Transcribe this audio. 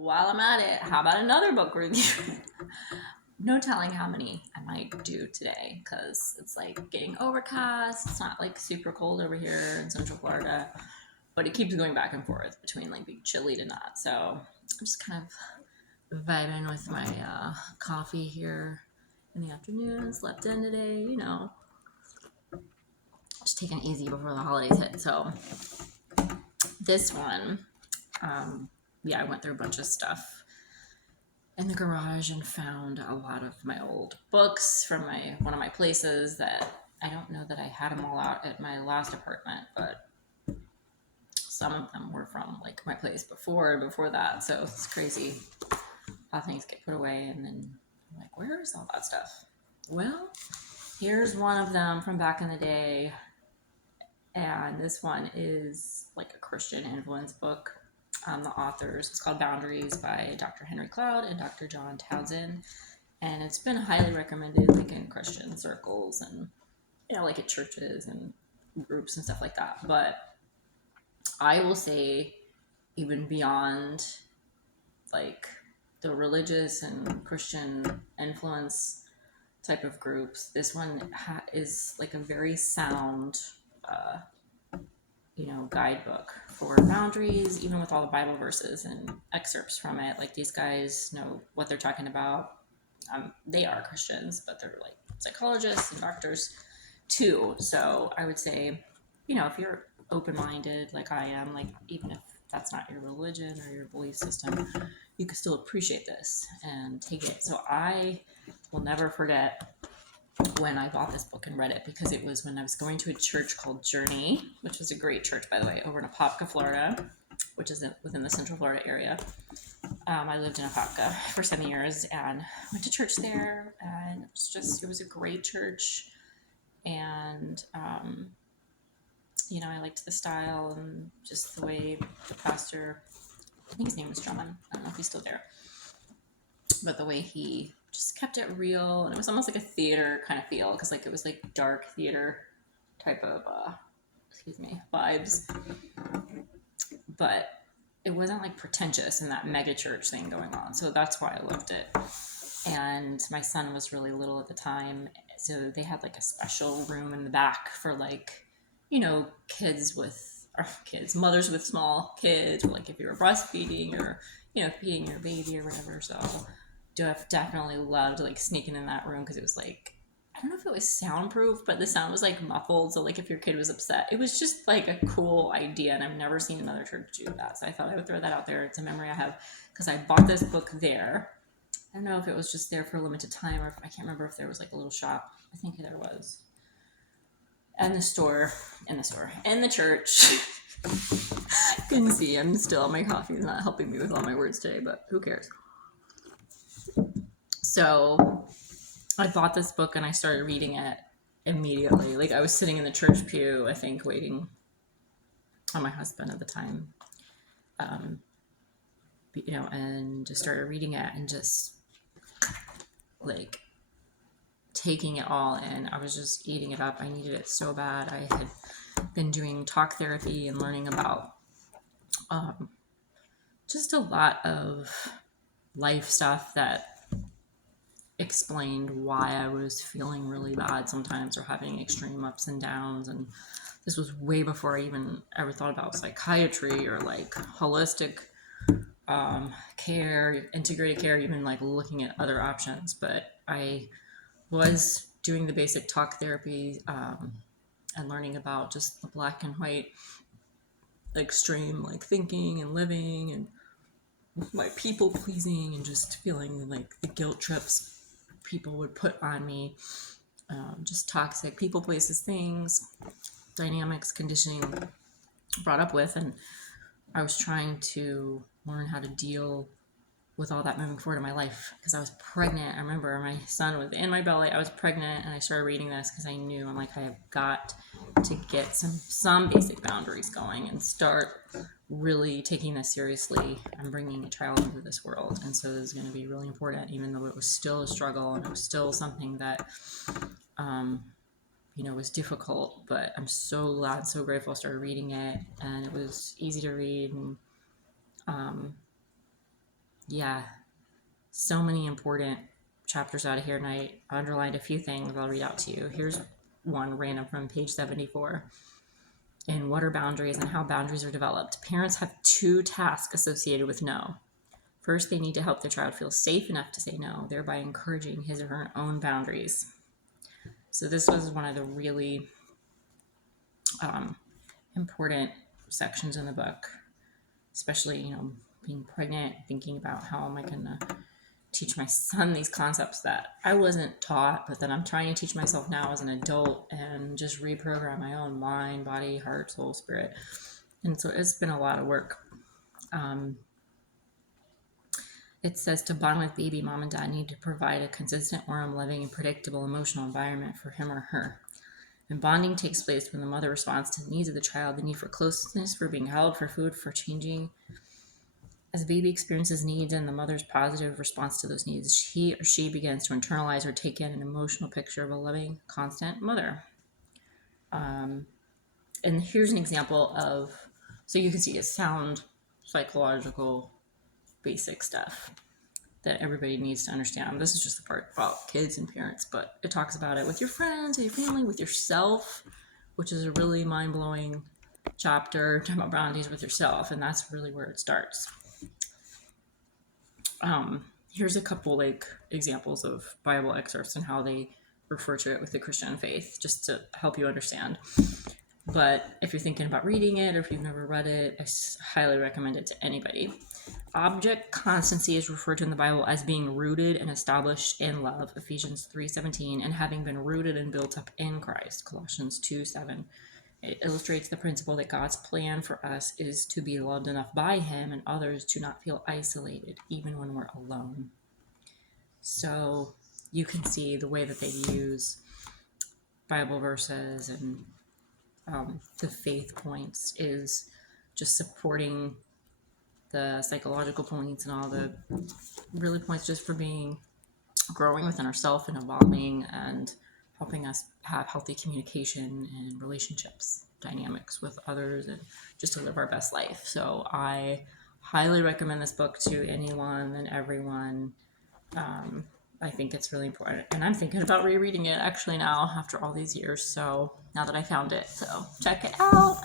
While I'm at it, how about another book review? No telling how many I might do today because it's like getting overcast. It's not like super cold over here in Central Florida, but it keeps going back and forth between like being chilly to not. So I'm just kind of vibing with my coffee here in the afternoon. Slept in today, just taking it easy before the holidays hit. So this one, I went through a bunch of stuff in the garage and found a lot of my old books from one of my places that I don't know that I had them all out at my last apartment, but some of them were from like my place before that. So it's crazy how things get put away, and then I'm like, where is all that stuff? Well, here's one of them from back in the day, and this one is like a Christian influence book. The authors, it's called Boundaries by Dr. Henry Cloud and Dr. John Townsend, and it's been highly recommended like in Christian circles and like at churches and groups and stuff like that. But I will say, even beyond like the religious and Christian influence type of groups, this one is like a very sound guidebook for boundaries, even with all the Bible verses and excerpts from it. Like, these guys know what they're talking about. They are Christians, but they're like psychologists and doctors too. So I would say, if you're open-minded like I am, like even if that's not your religion or your belief system, you can still appreciate this and take it. So I will never forget when I bought this book and read it, because it was when I was going to a church called Journey, which was a great church, by the way, over in Apopka, Florida, which is within the Central Florida area. I lived in Apopka for 7 years and went to church there, and it was a great church. And, I liked the style and just the way the pastor, I think his name was John, I don't know if he's still there, but the way he just kept it real, and it was almost like a theater kind of feel, because like it was like dark theater type of vibes, but it wasn't like pretentious and that mega church thing going on. So that's why I loved it. And my son was really little at the time, so they had like a special room in the back for like mothers with small kids, or like if you were breastfeeding or feeding your baby or whatever. So definitely loved like sneaking in that room, because it was like, I don't know if it was soundproof, but the sound was like muffled. So like if your kid was upset, it was just like a cool idea. And I've never seen another church do that. So I thought I would throw that out there. It's a memory I have, because I bought this book there. I don't know if it was just there for a limited time, or I can't remember if there was like a little shop. I think there was. And the store, in the church. You can see my coffee is not helping me with all my words today, but who cares? So I bought this book and I started reading it immediately. Like, I was sitting in the church pew, I think, waiting on my husband at the time, and just started reading it and just like taking it all in. I was just eating it up. I needed it so bad. I had been doing talk therapy and learning about just a lot of life stuff that explained why I was feeling really bad sometimes, or having extreme ups and downs. And this was way before I even ever thought about psychiatry or like holistic care, integrated care, even like looking at other options. But I was doing the basic talk therapy and learning about just the black and white extreme like thinking and living, and my people pleasing, and just feeling like the guilt trips people would put on me, just toxic people, places, things, dynamics, conditioning brought up with. And I was trying to learn how to deal with all that moving forward in my life, because I was pregnant. I remember my son was in my belly. I was pregnant, and I started reading this because I knew, I'm like, I have got to get some basic boundaries going and start really taking this seriously. I'm bringing a child into this world, and so this is going to be really important, even though it was still a struggle and it was still something that was difficult. But I'm so glad, so grateful I started reading it, and it was easy to read, and Yeah, so many important chapters out of here, and I underlined a few things I'll read out to you. Here's one random from page 74. In What are boundaries and how boundaries are developed? Parents have two tasks associated with no. First, they need to help their child feel safe enough to say no, thereby encouraging his or her own boundaries. So this was one of the really important sections in the book, especially, being pregnant, thinking about how am I going to teach my son these concepts that I wasn't taught, but that I'm trying to teach myself now as an adult and just reprogram my own mind, body, heart, soul, spirit. And so it's been a lot of work. It says to bond with baby, mom and dad need to provide a consistent, warm, loving, and predictable emotional environment for him or her. And bonding takes place when the mother responds to the needs of the child, the need for closeness, for being held, for food, for changing. As the baby experiences needs and the mother's positive response to those needs, he or she begins to internalize or take in an emotional picture of a loving, constant mother. And here's an example of, so you can see it's sound psychological, basic stuff that everybody needs to understand. This is just the part about kids and parents, but it talks about it with your friends, with your family, with yourself, which is a really mind-blowing chapter, talking about boundaries with yourself, and that's really where it starts. Here's a couple examples of Bible excerpts and how they refer to it with the Christian faith, just to help you understand. But if you're thinking about reading it, or if you've never read it, I highly recommend it to anybody. Object constancy is referred to in the Bible as being rooted and established in love, Ephesians 3:17, and having been rooted and built up in Christ, Colossians 2:7. It illustrates the principle that God's plan for us is to be loved enough by Him and others to not feel isolated, even when we're alone. So you can see the way that they use Bible verses and the faith points is just supporting the psychological points and all the really points just for growing within ourselves and evolving and helping us have healthy communication and relationships dynamics with others and just to live our best life. So I highly recommend this book to anyone and everyone. I think it's really important, and I'm thinking about rereading it actually now after all these years, so now that I found it, so check it out.